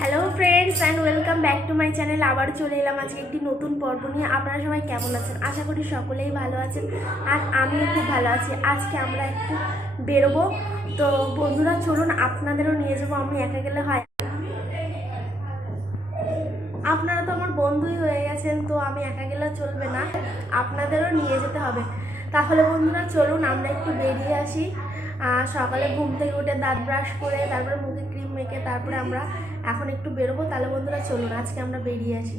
Hello friends and welcome back to my channel আবার চলে এলাম আজকে একটি নতুন পর্ব নিয়ে। আপনারা সবাই কেমন আছেন? আশা করি সকলেই ভালো আছেন, আর আমিও খুব ভালো আছি। আজকে আমরা একটু বেরোবো। তো বন্ধুরা, চলুন, আপনাদেরও নিয়ে যাব। আমি একা গেলে হয় আপনারা তো আমার বন্ধুই হয়ে গেছেন, তো আমি একা গেলে চলবে না। আপনাদেরও নিয়ে যেতে হবে। তাহলে বন্ধুরা, চলুন, আমরা একটু বেরিয়ে আসি। সকালে ঘুম থেকে উঠে দাঁত ব্রাশ করে, তারপরে মুখে ক্রিম মেখে, তারপরে আমরা এখন একটু বেরোবো তাহলে বন্ধুরা চলুন আজকে আমরা বেরিয়ে আসি।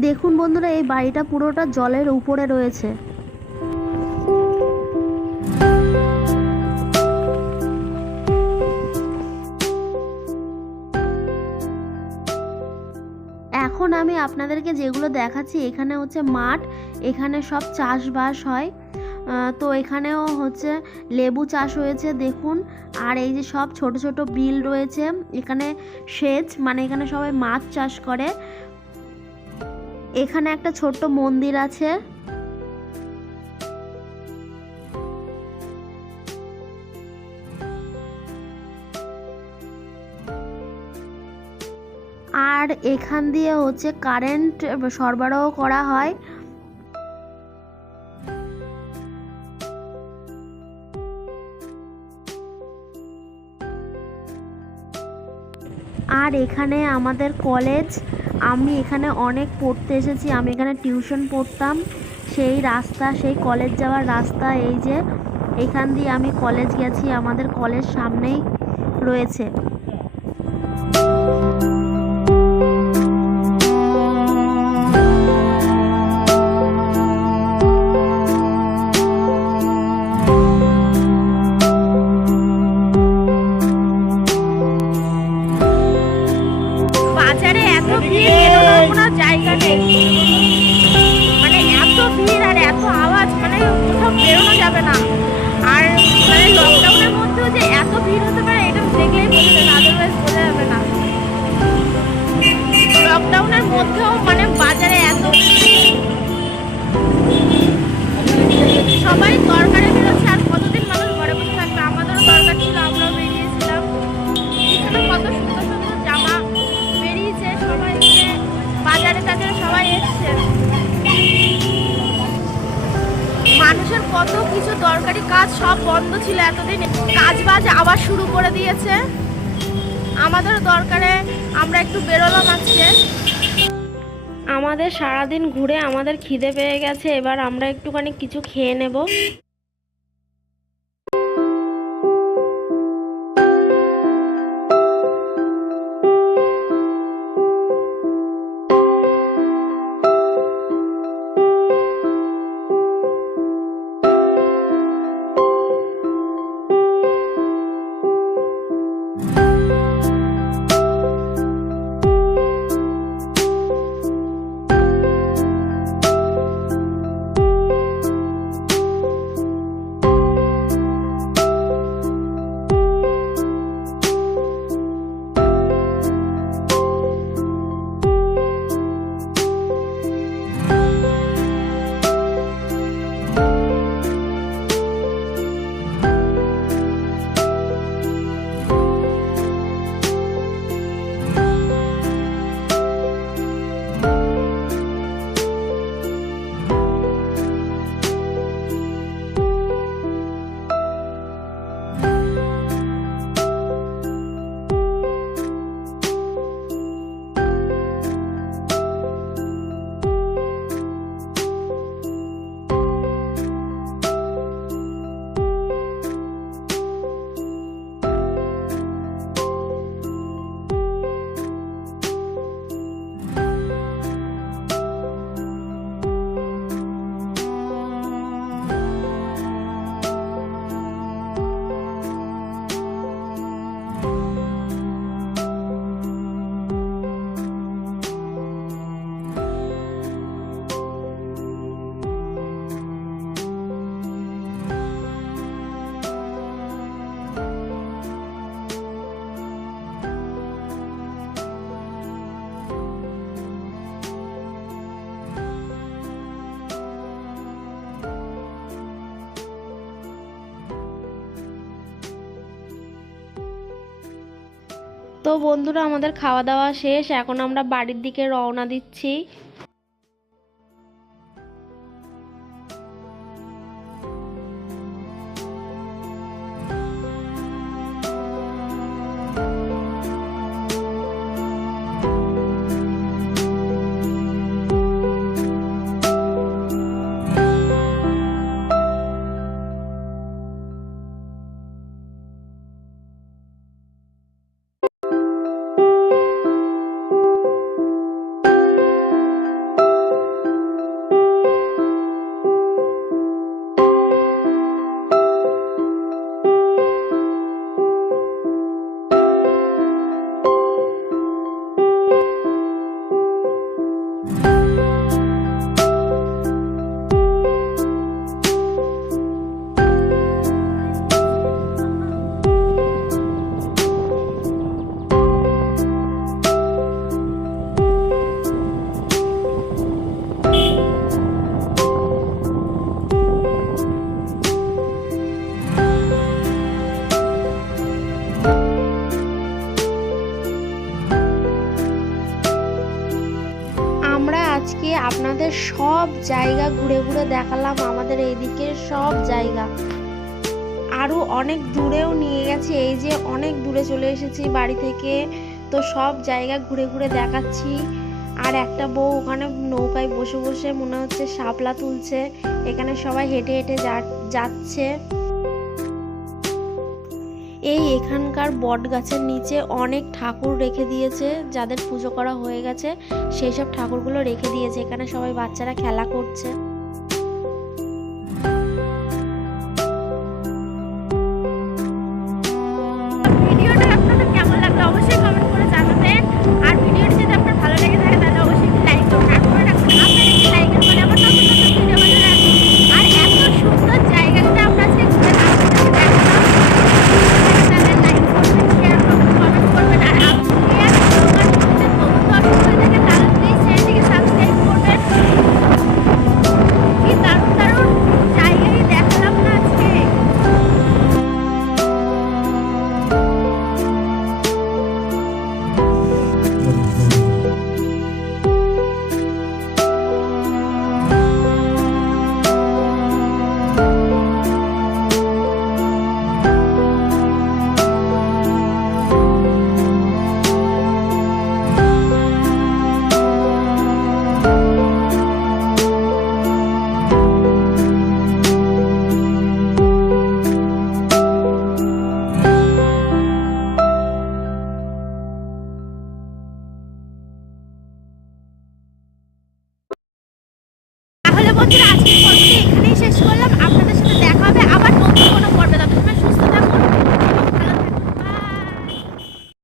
দেখুন বন্ধুরা, এই বাড়িটা পুরোটা জলের উপরে রয়েছে। এখন আমি আপনাদেরকে যেগুলো দেখাচ্ছি, এখানে হচ্ছে মাঠ, এখানে সব চাষবাস হয়। তো এখানেও হচ্ছে লেবু চাষ হয়েছে, দেখুন। আর এই যে সব ছোট ছোট বিল রয়েছে, এখানে সেচ মানে এখানে সবাই মাছ চাষ করে। এখানে একটা ছোট্ট মন্দির আছে। আর এখান দিয়ে হচ্ছে কারেন্ট সরবরাহ করা হয়। আর এখানে আমাদের কলেজ আমি এখানে অনেক পড়তে এসেছি। আমি এখানে টিউশন পড়তাম। সেই রাস্তা, সেই কলেজ যাওয়ার রাস্তা, এই যে এখান দিয়ে আমি কলেজ গেছি। আমাদের কলেজ সামনেই রয়েছে। সব বন্ধ ছিল এতদিন। কাজ বাজ আবার শুরু করে দিয়েছে। আমাদের দরকারে আমরা একটু বেরোলাম আজকে। আমাদের সারাদিন ঘুরে আমাদের খিদে পেয়ে গেছে, এবার আমরা একটুখানি কিছু খেয়ে নেব। তো বন্ধুরা আমাদের খাওয়া দাওয়া শেষ। এখন আমরা বাড়ির দিকে রওনা দিচ্ছি। আজকে আপনাদের সব জায়গা ঘুরে ঘুরে দেখালাম, আমাদের এইদিকের সব জায়গা। আরও অনেক দূরেও নিয়ে গেছে, এই যে অনেক দূরে চলে এসেছি বাড়ি থেকে, তো সব জায়গা ঘুরে ঘুরে দেখাচ্ছি। আর একটা বউ ওখানে নৌকায় বসে বসে মনে হচ্ছে শাপলা তুলছে, এখানে সবাই হেঁটে হেঁটে যাচ্ছে। এই এখানকার বট গাছের নিচে অনেক ঠাকুর রেখে দিয়েছে, যাদের পুজো করা হয়ে গেছে, সেই সব ঠাকুরগুলো রেখে দিয়েছে। এখানে সবাই বাচ্চারা খেলা করছে।